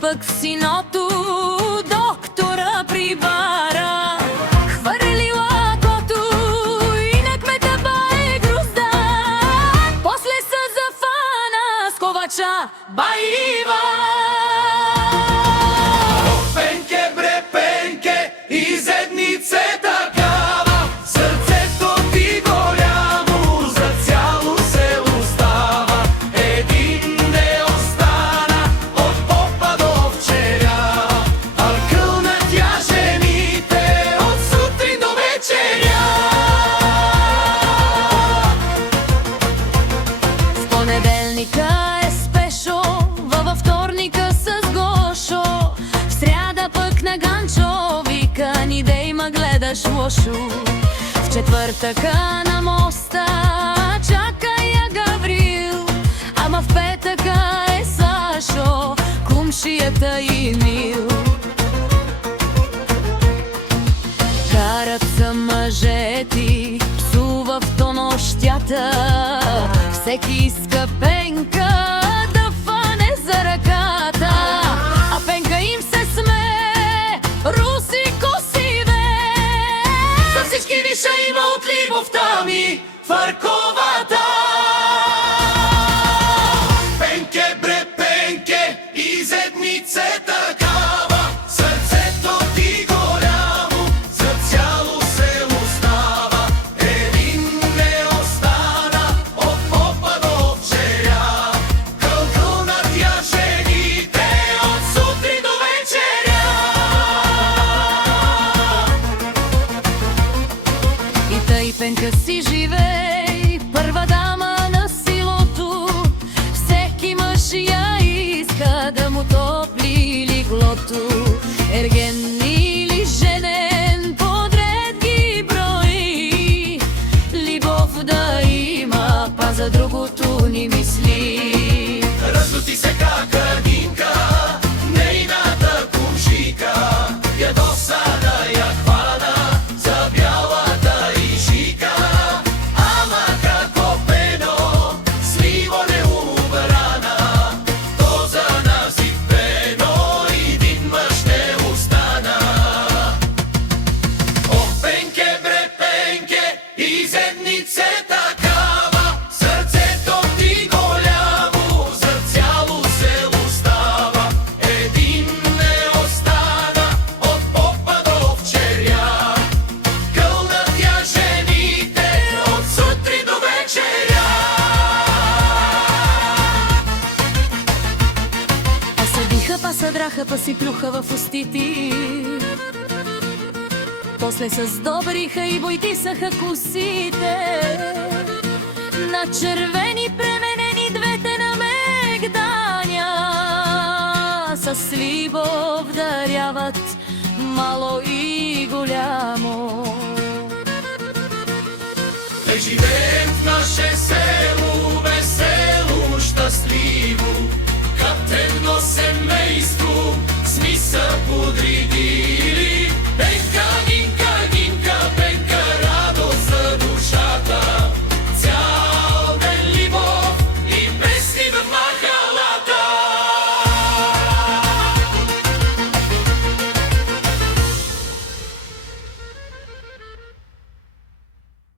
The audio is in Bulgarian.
пък в синото доктора прибара. Хвърли лакото, инак ме табае грузда. После се зафана с ковача Баива. Пенке, бре, пенке, изеднице такава, сърцето ти голямо за цяло село става. Един не остана от попа до вчеря, ал кълна тя жените от сутрин до вечеря. В понеделника е спешо, във вторника с Гошо, в сряда пък на Ганчо вика: ни дей ма гледаш лошо. В четвъртъка на моста чака я Гаврил, ама в петъка е Сашо, кумшията и Мил. Карат са мъже ти, псува в то нощята, всеки иска Пенка да фане за ръката. А Пенка им се смее, руси косиве. За всички виша има от любовта ми фарковата. Пенке, бре, пенке, изеднице такава, сърцето ти голямо за цяло село става. Един не остана от попа до вчеря, кълкълна тя жените от сутрин до вечеря. И тъй Пенка си живей, първа дама на селото. Всеки мъж я иска да му топли леглото. Ерген или женен, подред ги брои. Любов да има, па за другото ни мисли. Разлюти се какадинка, нейната кумшика, ядосана я хвана за бялата и шика. Ама какво пено, сливо неубрана, то за нас и пено, един мъж не остана. О, Пенке, бре, пенке, изеднице такава, сърцето ти голямо за цяло село става. Един не остана от попа до вчеря, кълна тя жените от сутрин до вечеря. Па се биха, па се драха, па си плюха в устите. После се сдобриха и бойтисаха косите. На червени пременени двете на мегданя, с любов даряват мало и голямо. Да живеем в наше село весело.